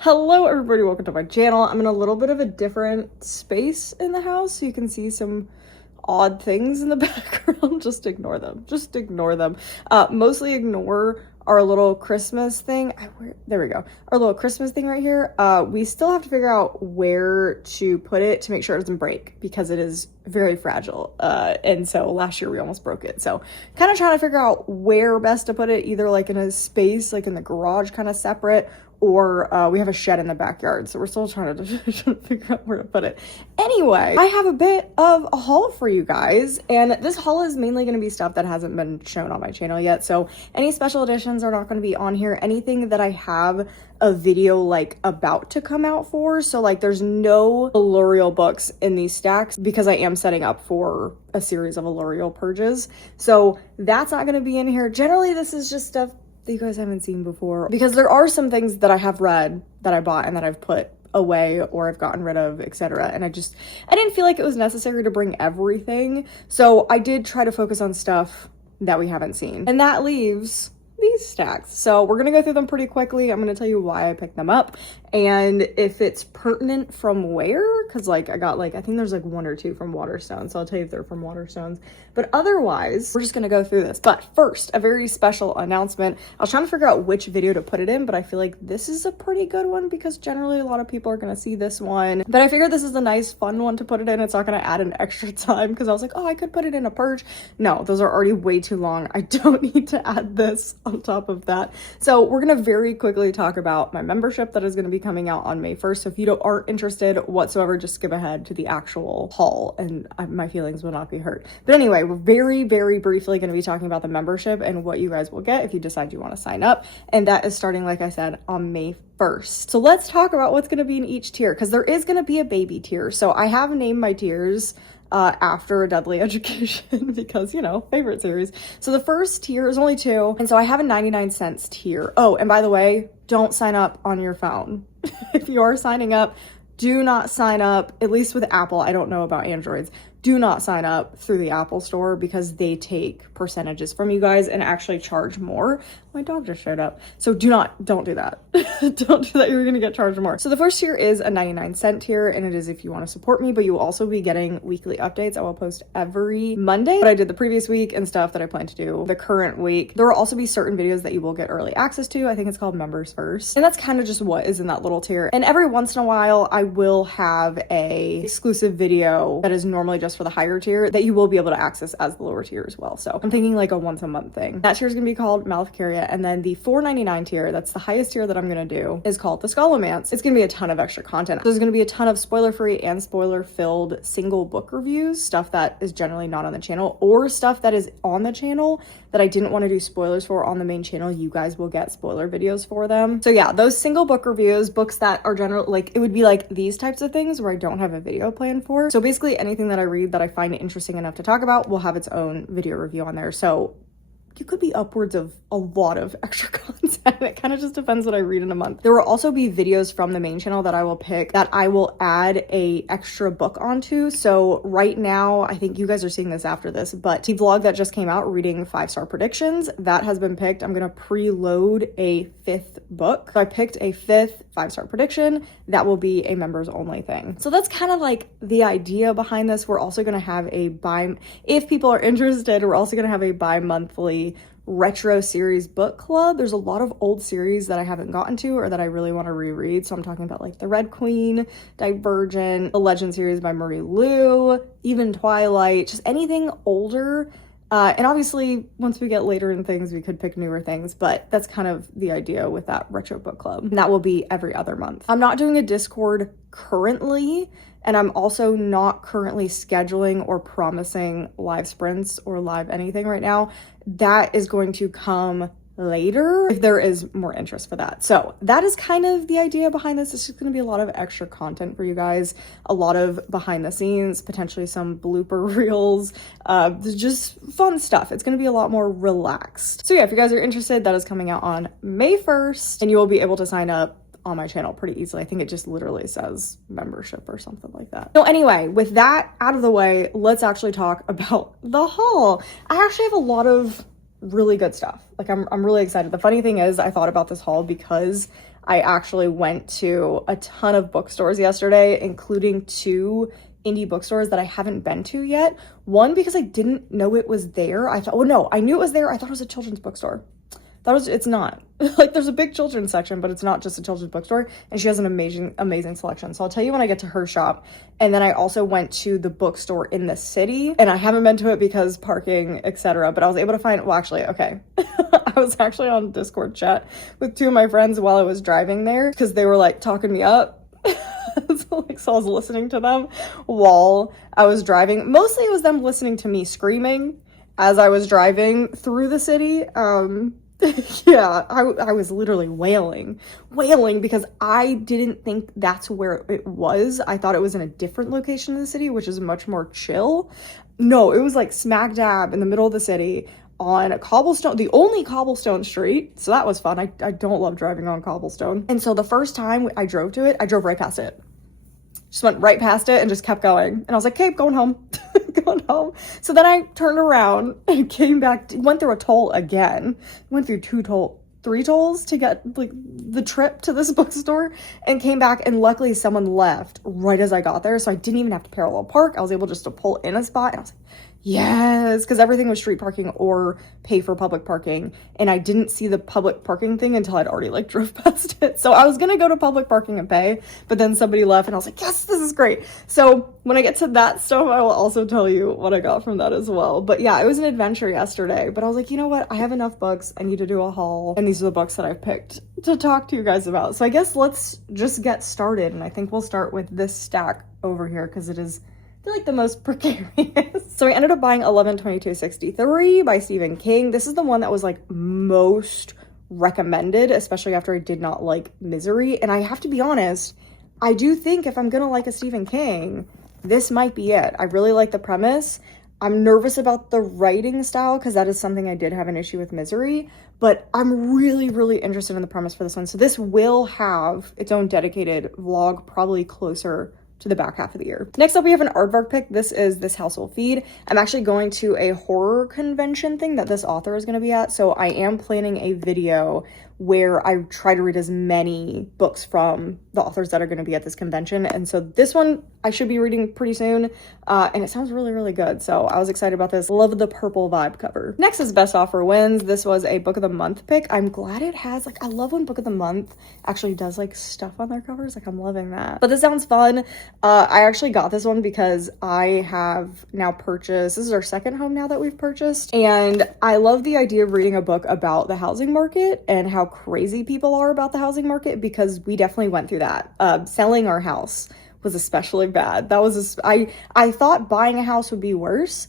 Hello everybody, welcome to my channel. I'm in a little bit of a different space in the house, so you can see some odd things in the background. Just ignore them. Just ignore them. Mostly ignore our little Christmas thing. There we go. Our little Christmas thing right here. We still have to figure out where to put it to make sure it doesn't break because it is very fragile. And so last year we almost broke it. So kind of trying to figure out where best to put it, either like in a space, like in the garage kind of separate, or we have a shed in the backyard, so we're still trying to figure out where to put it. Anyway, I have a bit of a haul for you guys, and this haul is mainly going to be stuff that hasn't been shown on my channel yet, so any special editions are not going to be on here. Anything that I have a video like about to come out for, so like there's no Allurial books in these stacks because I am setting up for a series of Allurial purges, so that's not going to be in here. Generally, this is just stuff that you guys haven't seen before, because there are some things that I have read that I bought and that I've put away or I've gotten rid of, etc. And I didn't feel like it was necessary to bring everything, so I did try to focus on stuff that we haven't seen, and that leaves these stacks. So we're gonna go through them pretty quickly. I'm gonna tell you why I picked them up and if it's pertinent from where, because like I got like, I think there's like one or two from Waterstones, so I'll tell you if they're from Waterstones, but otherwise we're just gonna go through this. But first, a very special announcement. I was trying to figure out which video to put it in, but I feel like this is a pretty good one because generally a lot of people are gonna see this one, but I figured this is a nice fun one to put it in. It's not gonna add an extra time because I was like, oh, I could put it in a purge. No, those are already way too long. I don't need to add this on top of that. So we're gonna very quickly talk about my membership that is gonna be coming out on May 1st. So if you aren't interested whatsoever, just skip ahead to the actual haul and my feelings will not be hurt. But anyway, we're very, very briefly going to be talking about the membership and what you guys will get if you decide you want to sign up. And that is starting, like I said, on May 1st. So let's talk about what's going to be in each tier, because there is going to be a baby tier. So I have named my tiers after a Deadly Education because, you know, favorite series. So the first tier is only 2, and so I have a 99 cents tier. Oh, and by the way, don't sign up on your phone. If you are signing up, do not sign up, at least with Apple. I don't know about Androids. Do not sign up through the Apple store because they take percentages from you guys and actually charge more. My dog just showed up. So don't do that. Don't do that. You're going to get charged more. So the first tier is a 99 cent tier, and it is if you want to support me, but you will also be getting weekly updates. I will post every Monday, but I did the previous week and stuff that I plan to do the current week. There will also be certain videos that you will get early access to. I think it's called Members First. And that's kind of just what is in that little tier. And every once in a while, I will have a exclusive video that is normally just for the higher tier that you will be able to access as the lower tier as well. So I'm thinking like a once a month thing. That tier is going to be called Maleficaria, and then the $4.99 tier, that's the highest tier that I'm going to do, is called the Scholomance. It's going to be a ton of extra content. There's going to be a ton of spoiler-free and spoiler-filled single book reviews, stuff that is generally not on the channel, or stuff that is on the channel that I didn't want to do spoilers for on the main channel. You guys will get spoiler videos for them. So yeah, those single book reviews, books that are general, like it would be like these types of things where I don't have a video plan for. So basically anything that I read that I find interesting enough to talk about will have its own video review on there. So you could be upwards of a lot of extra content. It kind of just depends what I read in a month. There will also be videos from the main channel that I will pick that I will add a extra book onto. So right now, I think you guys are seeing this after this, but the vlog that just came out reading 5-star predictions, that has been picked. I'm going to preload a 5th book. So I picked a 5th 5-star prediction that will be a members only thing. So that's kind of like the idea behind this. We're also going to have if people are interested, we're also going to have a bi-monthly retro series book club. There's a lot of old series that I haven't gotten to or that I really want to reread. So I'm talking about like The Red Queen, Divergent, the Legend series by Marie Lu, even Twilight, just anything older. And obviously, once we get later in things, we could pick newer things, but that's kind of the idea with that retro book club. And that will be every other month. I'm not doing a Discord currently, and I'm also not currently scheduling or promising live sprints or live anything right now. That is going to come later if there is more interest for that. So that is kind of the idea behind this. It's just going to be a lot of extra content for you guys, a lot of behind the scenes, potentially some blooper reels, just fun stuff. It's going to be a lot more relaxed. So yeah, if you guys are interested, that is coming out on May 1st, and you will be able to sign up on my channel pretty easily. I think it just literally says membership or something like that. So anyway, with that out of the way, let's actually talk about the haul. I actually have a lot of really good stuff. Like I'm really excited. The funny thing is I thought about this haul because I actually went to a ton of bookstores yesterday, including 2 indie bookstores that I haven't been to yet. One, because I didn't know it was there. I thought, oh no, I knew it was there. I thought it was a children's bookstore. It's not. Like, there's a big children's section, but it's not just a children's bookstore, and she has an amazing selection. So I'll tell you when I get to her shop. And then I also went to the bookstore in the city, and I haven't been to it because parking, etc. But I was able to find, well, actually, okay. I was actually on Discord chat with 2 of my friends while I was driving there, because they were like talking me up. So I was listening to them while I was driving. Mostly it was them listening to me screaming as I was driving through the city. Yeah, I was literally wailing because I didn't think that's where it was. I thought it was in a different location in the city, which is much more chill. No, it was like smack dab in the middle of the city on a cobblestone, the only cobblestone street. So that was fun. I don't love driving on cobblestone. And so the first time I drove to it, I drove right past it. Just went right past it and just kept going. And I was like, okay, going home. Going home. So then I turned around and came back, went through a toll again. Went through 3 tolls to get like the trip to this bookstore, and came back, and luckily someone left right as I got there. So I didn't even have to parallel park. I was able just to pull in a spot, and I was like, yes, because everything was street parking or pay for public parking, and I didn't see the public parking thing until I'd already like drove past it. So I was gonna go to public parking and pay, but then somebody left, and I was like, yes, this is great. So when I get to that stuff, I will also tell you what I got from that as well. But yeah, it was an adventure yesterday, but I was like, you know what, I have enough books, I need to do a haul, and these are the books that I've picked to talk to you guys about. So I guess let's just get started, and I think we'll start with this stack over here because it is, I feel like, the most precarious. So I ended up buying 11/22/63 by Stephen King. This is the one that was like most recommended, especially after I did not like Misery. And I have to be honest, I do think if I'm gonna like a Stephen King, this might be it. I really like the premise. I'm nervous about the writing style because that is something I did have an issue with Misery, but I'm really interested in the premise for this one. So this will have its own dedicated vlog probably closer to the back half of the year. Next up, we have an aardvark pick. This is This House Will Feed. I'm actually going to a horror convention thing that this author is going to be at, so I am planning a video where I try to read as many books from the authors that are going to be at this convention. And so this one I should be reading pretty soon, and it sounds really good. So I was excited about this. Love the purple vibe cover. Next is Best Offer Wins. This was a Book of the Month pick. I'm glad it has, like, I love when Book of the Month actually does like stuff on their covers. Like, I'm loving that. But this sounds fun. I actually got this one because I have now purchased, this is our second home now that we've purchased, and I love the idea of reading a book about the housing market and how crazy people are about the housing market, because we definitely went through that. Selling our house was especially bad. That was I thought buying a house would be worse.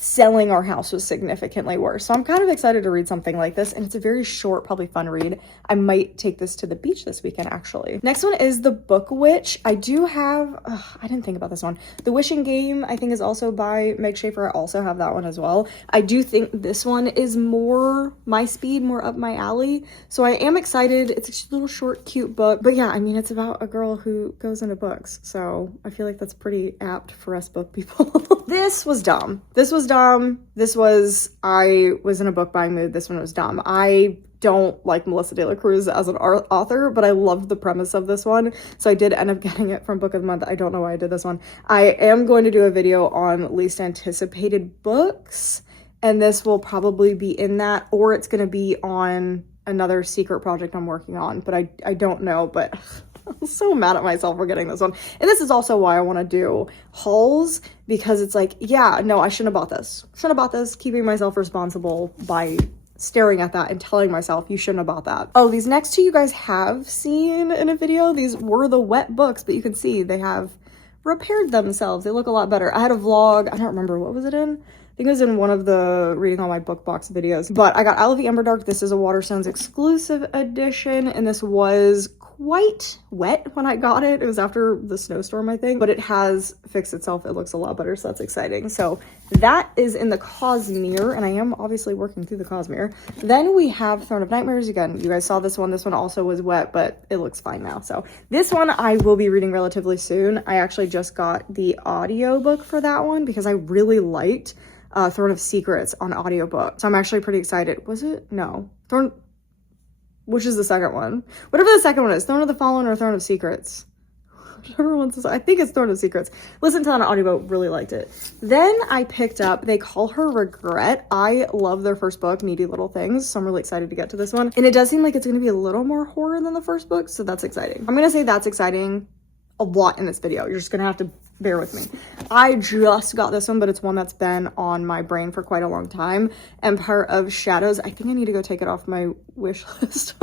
Selling our house was significantly worse. So I'm kind of excited to read something like this, and it's a very short, probably fun read. I might take this to the beach this weekend, actually. Next one is The Book Witch. I do have, I didn't think about this one. The Wishing Game, I think, is also by Meg Schaefer. I also have that one as well. I do think this one is more my speed, more up my alley. So I am excited. It's a little short, cute book. But yeah, I mean, it's about a girl who goes into books. So I feel like that's pretty apt for us book people. This was dumb. This was dumb. I was in a book buying mood. This one was dumb. I don't like Melissa De La Cruz as an author, but I loved the premise of this one. So I did end up getting it from Book of the Month. I don't know why I did this one. I am going to do a video on least anticipated books, and this will probably be in that, or it's going to be on another secret project I'm working on, but I don't know, but I'm so mad at myself for getting this one. And this is also why I want to do hauls, because it's like, yeah, no, I shouldn't have bought this. Shouldn't have bought this. Keeping myself responsible by staring at that and telling myself you shouldn't have bought that. Oh, these next two you guys have seen in a video. These were the wet books, but you can see they have repaired themselves. They look a lot better. I had a vlog. I don't remember, what was it in? I think it was in one of the Reading All My Book Box videos. But I got I Love the Emberdark. This is a Waterstones exclusive edition, and this was quite wet when I got it. It was after the snowstorm, I think, but it has fixed itself. It looks a lot better, so that's exciting. So that is in the Cosmere, and I am obviously working through the Cosmere. Then we have Throne of Nightmares. Again, you guys saw this one. This one also was wet, but it looks fine now. So this one I will be reading relatively soon. I actually just got the audiobook for that one because I really liked Throne of Secrets on audiobook. So I'm actually pretty excited. Was it? No. Which is the second one? Whatever the second one is, Throne of the Fallen or Throne of Secrets. Whichever one's, I think it's Throne of Secrets. Listen to that on audiobook, really liked it. Then I picked up, they call her Regret. I love their first book, Needy Little Things, so I'm really excited to get to this one. And it does seem like it's gonna be a little more horror than the first book, so that's exciting. I'm gonna say that's exciting a lot in this video. You're just gonna have to bear with me. I just got this one, but it's one that's been on my brain for quite a long time. Empire of Shadows. I think I need to go take it off my wish list.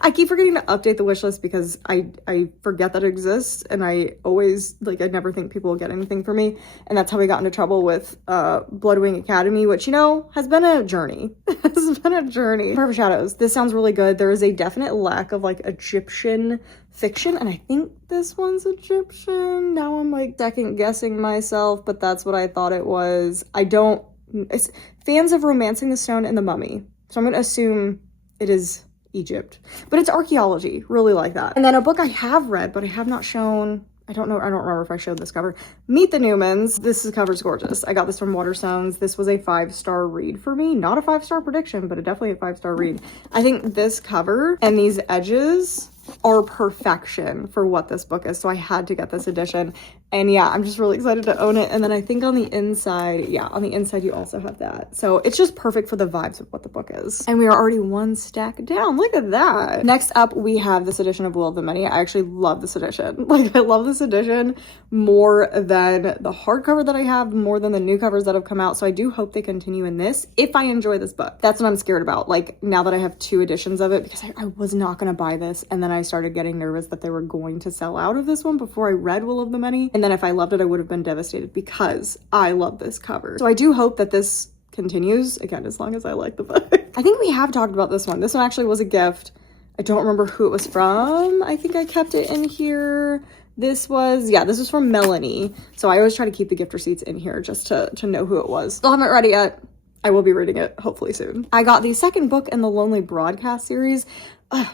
I keep forgetting to update the wish list because I forget that it exists, and I always, like, I never think people will get anything for me, and that's how we got into trouble with Bloodwing Academy, which, you know, has been a journey. Has been a journey. Empire of Shadows. This sounds really good. There is a definite lack of, like, Egyptian fiction, and I think this one's Egyptian. Now I'm, like, second guessing myself, but that's what I thought it was. It's fans of Romancing the Stone and the Mummy, so I'm gonna assume it is Egypt, but it's archaeology, really like that. And then a book I have read but I have not shown, I don't remember if I showed this cover, Meet the Newmans. This cover's gorgeous. I got this from Waterstones. This was a 5-star read for me. Not a 5-star prediction, but definitely a 5-star read. I think this cover and these edges are perfection for what this book is, so I had to get this edition. And yeah, I'm just really excited to own it. And then I think on the inside, yeah, on the inside you also have that, so it's just perfect for the vibes of what the book is. And we are already one stack down. Look at that. Next up, we have this edition of Will of the Many. I actually love this edition. Like, I love this edition more than the hardcover that I have, more than the new covers that have come out, so I do hope they continue in this if I enjoy this book. That's what I'm scared about, like, now that I have 2 editions of it, because I was not gonna buy this, and then I started getting nervous that they were going to sell out of this one before I read Will of the Many. And then if I loved it, I would have been devastated because I love this cover. So I do hope that this continues, again, as long as I like the book. I think we have talked about this one. This one actually was a gift. I don't remember who it was from. I think I kept it in here. This was from Melanie. So I always try to keep the gift receipts in here just to know who it was. Still haven't read it yet. I will be reading it hopefully soon. I got the second book in the Lonely Broadcast series.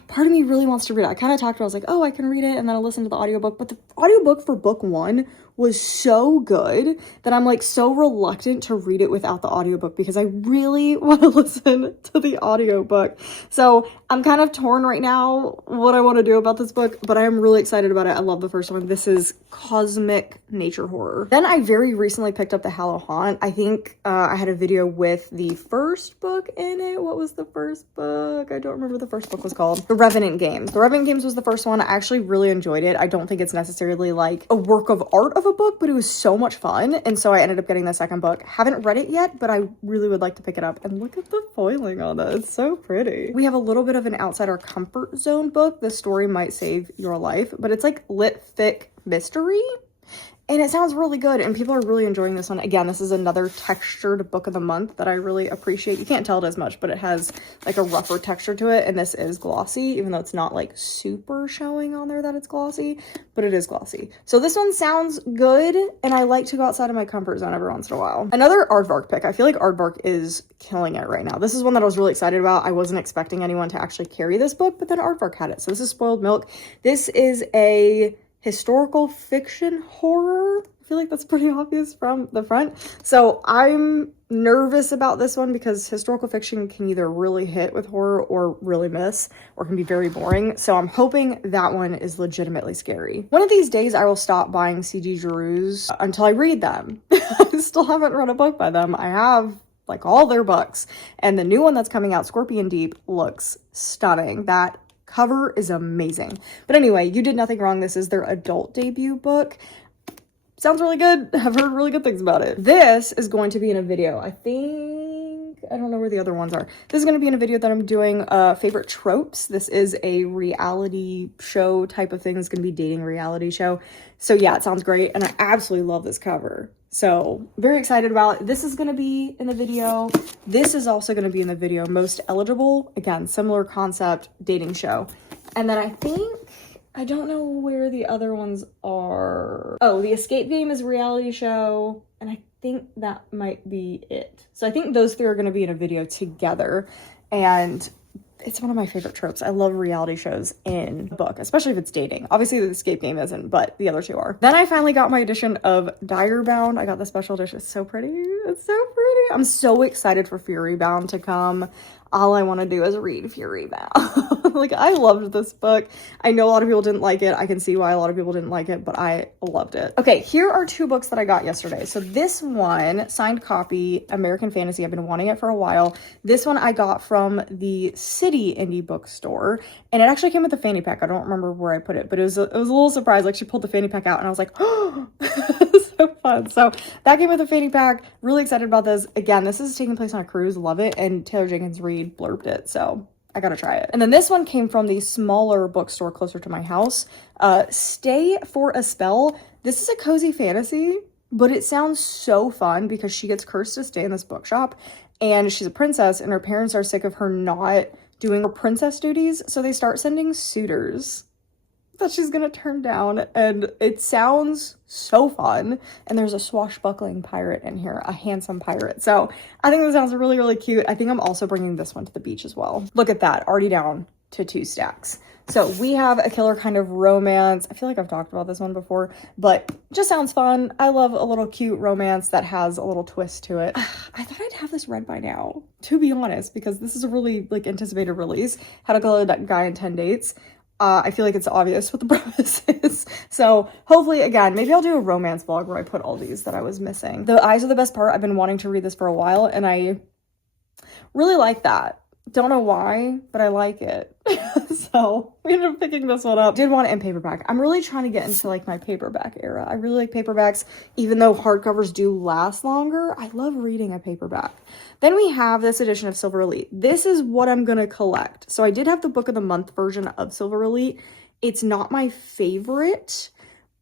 Part of me really wants to read it. I kind of talked about it. I was like, oh, I can read it, and then I'll listen to the audiobook. But the audiobook for book 1 was so good that I'm, like, so reluctant to read it without the audiobook because I really want to listen to the audiobook. So I'm kind of torn right now what I want to do about this book, but I am really excited about it. I love the first one. This is cosmic nature horror. Then I very recently picked up the Hallow Haunt. I think I had a video with the first book in it. What was the first book? I don't remember what the first book was called. The Revenant Games. The Revenant Games was the first one. I actually really enjoyed it. I don't think it's necessarily like a work of art of a book, but it was so much fun, and so I ended up getting the second book. Haven't read it yet, but I really would like to pick it up. And look at the foiling on that. It's so pretty. We have a little bit of an outside our comfort zone book. The story might save your life, but it's like lit thick mystery. And it sounds really good, and people are really enjoying this one. Again, this is another textured book of the month that I really appreciate. You can't tell it as much, but it has like a rougher texture to it, and this is glossy, even though it's not like super showing on there that it's glossy, but it is glossy. So this one sounds good, and I like to go outside of my comfort zone every once in a while. Another Aardvark pick. I feel like Aardvark is killing it right now. This is one that I was really excited about. I wasn't expecting anyone to actually carry this book, but then Aardvark had it. So this is Spoiled Milk. This is a historical fiction horror. I feel like that's pretty obvious from the front. So I'm nervous about this one because historical fiction can either really hit with horror or really miss, or can be very boring. So I'm hoping that one is legitimately scary. One of these days I will stop buying C.G. Giroux's until I read them. I still haven't read a book by them. I have like all their books, and the new one that's coming out, Scorpion Deep, looks stunning. That cover is amazing. But anyway, You Did Nothing Wrong. This is their adult debut book. Sounds really good. I've heard really good things about it. This is going to be in a video. I don't know where the other ones are. This is going to be in a video that I'm doing favorite tropes. This is a reality show type of thing. It's going to be dating reality show. So yeah, it sounds great. And I absolutely love this cover. So very excited about it. This is going to be in the video. This is also going to be in the video. Most Eligible. Again, similar concept, dating show. And then I don't know where the other ones are. Oh, The Escape Game is a reality show. And I think that might be it. So I think those 3 are going to be in a video together. And it's one of my favorite tropes. I love reality shows in a book, especially if it's dating. Obviously, The Escape Game isn't, but the other 2 are. Then I finally got my edition of Direbound. I got the special edition. It's so pretty. It's so pretty. I'm so excited for Furybound to come. all I want to do is read Fury Bound. Like, I loved this book. I know a lot of people didn't like it. I can see why a lot of people didn't like it, but I loved it. Okay, here are 2 books that I got yesterday. So this one, signed copy, American Fantasy. I've been wanting it for a while. This one I got from the City Indie Bookstore, and it actually came with a fanny pack. I don't remember where I put it, but it was a little surprise. Like, she pulled the fanny pack out, and I was like, oh, so fun. So that came with a fanny pack. Really excited about this. Again, this is taking place on a cruise. Love it. And Taylor Jenkins Reid blurbed it, so I gotta try it. And then this one came from the smaller bookstore closer to my house. Stay for a Spell. This is a cozy fantasy, but it sounds so fun because she gets cursed to stay in this bookshop, and she's a princess, and her parents are sick of her not doing her princess duties, so they start sending suitors that she's gonna turn down, and it sounds so fun. And there's a swashbuckling pirate in here, a handsome pirate. So I think this sounds really, really cute. I think I'm also bringing this one to the beach as well. Look at that, already down to 2 stacks. So we have a killer kind of romance. I feel like I've talked about this one before, but just sounds fun. I love a little cute romance that has a little twist to it. I thought I'd have this read by now, to be honest, because this is a really like anticipated release. How to Kill a Guy in 10 Dates. I feel like it's obvious what the premise is. So hopefully, again, maybe I'll do a romance vlog where I put all these that I was missing. The Eyes Are the Best Part. I've been wanting to read this for a while, and I really like that. Don't know why, but I like it. So we ended up picking this one up. Did want it in paperback. I'm really trying to get into like my paperback era. I really like paperbacks, even though hardcovers do last longer. I love reading a paperback. Then we have this edition of Silver Elite. This is what I'm gonna collect. So I did have the book of the month version of Silver Elite. It's not my favorite,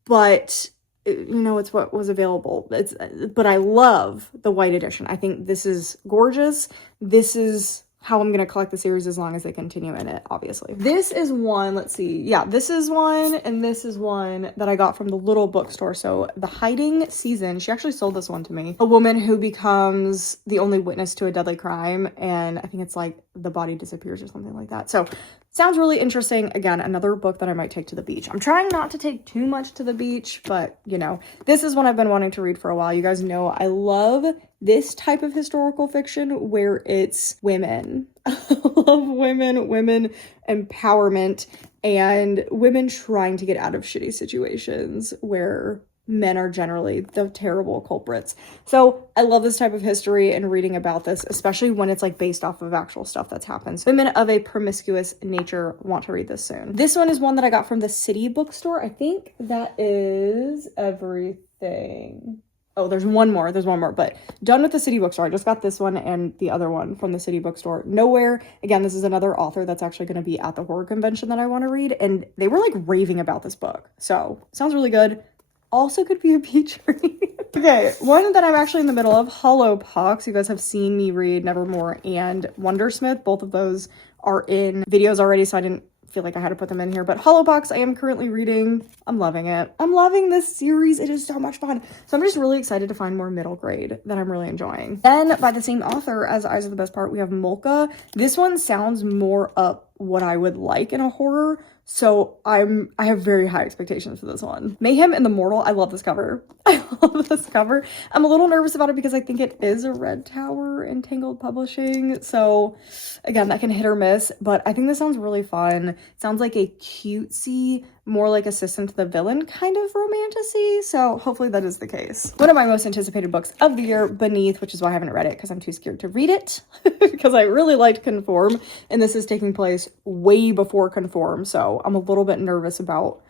but you know, it's what was available. But I love the white edition. I think this is gorgeous. This is how I'm gonna collect the series as long as they continue in it, obviously. This is one, let's see. Yeah, this is one, and this is one that I got from the little bookstore. So The Hiding Season, she actually sold this one to me. A woman who becomes the only witness to a deadly crime, and I think it's like the body disappears or something like that. So sounds really interesting. Again, another book that I might take to the beach. I'm trying not to take too much to the beach, but you know, this is one I've been wanting to read for a while. You guys know I love this type of historical fiction where it's women. I love women empowerment, and women trying to get out of shitty situations where men are generally the terrible culprits. So I love this type of history and reading about this, especially when it's like based off of actual stuff that's happened. So women of a promiscuous nature want to read this soon. This one is one that I got from the City Bookstore. I think that is everything. Oh, there's one more, but done with the City Bookstore. I just got this one and the other one from the City Bookstore. Nowhere. Again, this is another author that's actually going to be at the horror convention that I want to read, and they were like raving about this book. So sounds really good. Also could be a beach read. Okay, one that I'm actually in the middle of, Hollow Pox. You guys have seen me read Nevermore and Wondersmith. Both of those are in videos already, so I didn't feel like I had to put them in here. But Hollow Pox, I am currently reading. I'm loving it. I'm loving this series. It is so much fun. So I'm just really excited to find more middle grade that I'm really enjoying. Then by the same author as Eyes Are the Best Part, we have Molka. This one sounds more up what I would like in a horror. So I have very high expectations for this one. Mayhem and the Mortal. I love this cover. I love this cover. I'm a little nervous about it because I think it is a Red Tower and Tangled Publishing. So again, that can hit or miss, but I think this sounds really fun. It sounds like a cutesy, more like Assistant to the Villain kind of romantasy. So hopefully that is the case. One of my most anticipated books of the year, Beneath, which is why I haven't read it because I'm too scared to read it because I really liked Conform, and this is taking place way before Conform. So I'm a little bit nervous about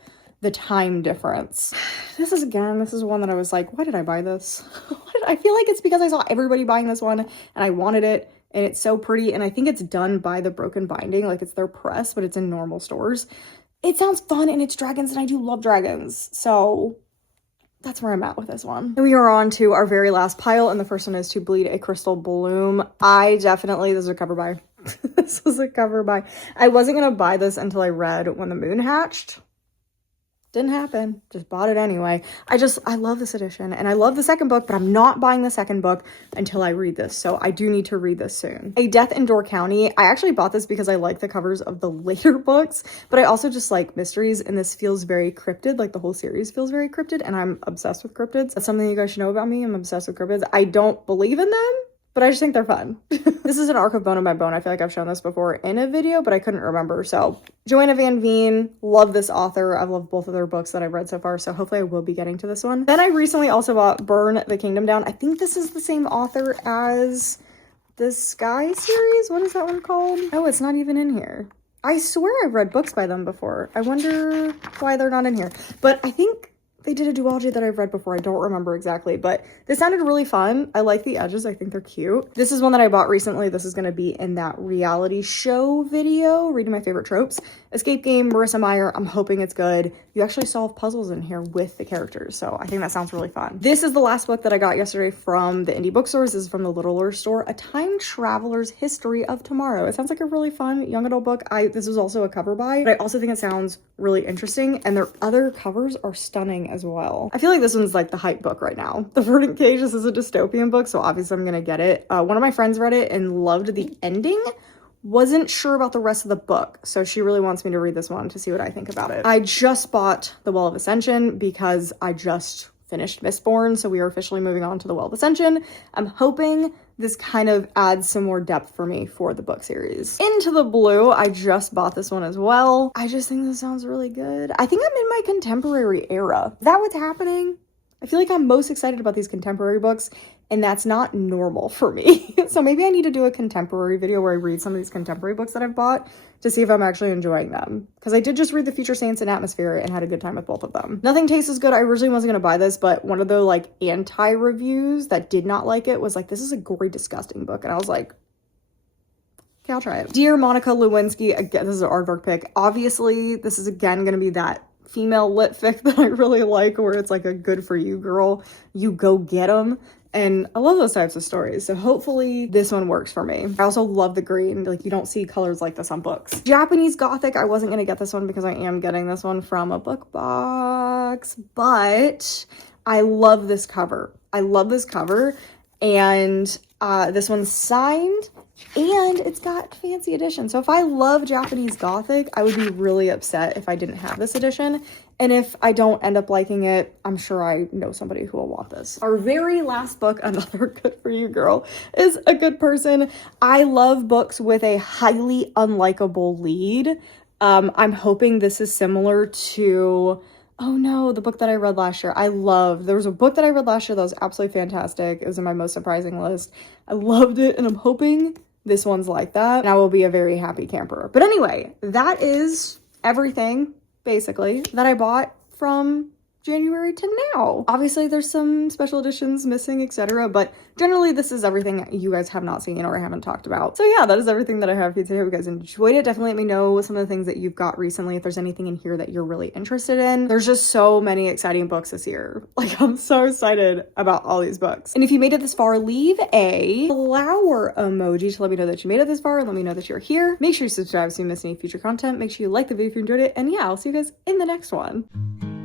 the time difference. This is one that I was like, why did I buy this? I feel like it's because I saw everybody buying this one and I wanted it, and it's so pretty, and I think it's done by the Broken Binding, like it's their press, but it's in normal stores. It sounds fun, and it's dragons, and I do love dragons, so that's where I'm at with this one. And we are on to our very last pile, and the first one is To Bleed a Crystal Bloom. This is a cover buy. This was a cover buy. I wasn't gonna buy this until I read When the Moon Hatched. Didn't happen. Just bought it anyway. I love this edition, and I love the second book, but I'm not buying the second book until I read this, so I do need to read this soon. A Death in Door County. I actually bought this because I like the covers of the later books, but I also just like mysteries, and this feels very cryptid. Like the whole series feels very cryptid, and I'm obsessed with cryptids. That's something you guys should know about me. I'm obsessed with cryptids. I don't believe in them, but I just think they're fun. This is an arc of Bone of My Bone. I feel like I've shown this before in a video, but I couldn't remember. So Joanna Van Veen, love this author. I've loved both of their books that I've read so far, so hopefully I will be getting to this one. Then I recently also bought Burn the Kingdom Down. I think this is the same author as the Sky series. What is that one called? Oh, it's not even in here. I swear I've read books by them before. I wonder why they're not in here. But I think they did a duology that I've read before. I don't remember exactly, but this sounded really fun. I like the edges. I think they're cute. This is one that I bought recently. This is going to be in that reality show video, reading my favorite tropes. Escape Game, Marissa Meyer. I'm hoping it's good. You actually solve puzzles in here with the characters, so I think that sounds really fun. This is the last book that I got yesterday from the indie bookstores. This is from the Littler store, A Time Traveler's History of Tomorrow. It sounds like a really fun young adult book. This was also a cover buy, but I also think it sounds really interesting, and their other covers are stunning as well. I feel like this one's like the hype book right now. The Verdant Cage, this is a dystopian book, so obviously I'm gonna get it. One of my friends read it and loved the ending. Wasn't sure about the rest of the book, so she really wants me to read this one to see what I think about it. I just bought The Well of Ascension because I just finished Mistborn, so we are officially moving on to The Well of Ascension. I'm hoping this kind of adds some more depth for me for the book series. Into the Blue, I just bought this one as well. I just think this sounds really good. I think I'm in my contemporary era. Is that what's happening? I feel like I'm most excited about these contemporary books, and that's not normal for me. So maybe I need to do a contemporary video where I read some of these contemporary books that I've bought to see if I'm actually enjoying them. Because I did just read The Future Saints and Atmosphere and had a good time with both of them. Nothing Tastes as Good. I originally wasn't going to buy this, but one of the like anti-reviews that did not like it was like, this is a gory, disgusting book. And I was like, okay, I'll try it. Dear Monica Lewinsky, again, this is an aardvark pick. Obviously, this is again going to be that female lit fic that I really like, where it's like a good for you girl, you go get them. And I love those types of stories, so hopefully this one works for me. I also love the green. Like, you don't see colors like this on books. Japanese Gothic, I wasn't going to get this one because I am getting this one from a book box, but I love this cover. I love this cover, and this one's signed, and it's got fancy edition. So if I love Japanese Gothic, I would be really upset if I didn't have this edition. And if I don't end up liking it, I'm sure I know somebody who will want this. Our very last book, another good for you girl, is A Good Person. I love books with a highly unlikable lead. I'm hoping this is similar to, oh no, the book that I read last year. There was a book that I read last year that was absolutely fantastic. It was in my most surprising list. I loved it, and I'm hoping this one's like that, and I will be a very happy camper. But anyway, that is everything, basically, that I bought from January to now. Obviously, there's some special editions missing, etc., but generally, this is everything you guys have not seen or haven't talked about. So yeah, that is everything that I have for you today. I hope you guys enjoyed it. Definitely let me know some of the things that you've got recently, if there's anything in here that you're really interested in. There's just so many exciting books this year. Like, I'm so excited about all these books. And if you made it this far, leave a flower emoji to let me know that you made it this far and let me know that you're here. Make sure you subscribe so you don't miss any future content. Make sure you like the video if you enjoyed it. And yeah, I'll see you guys in the next one.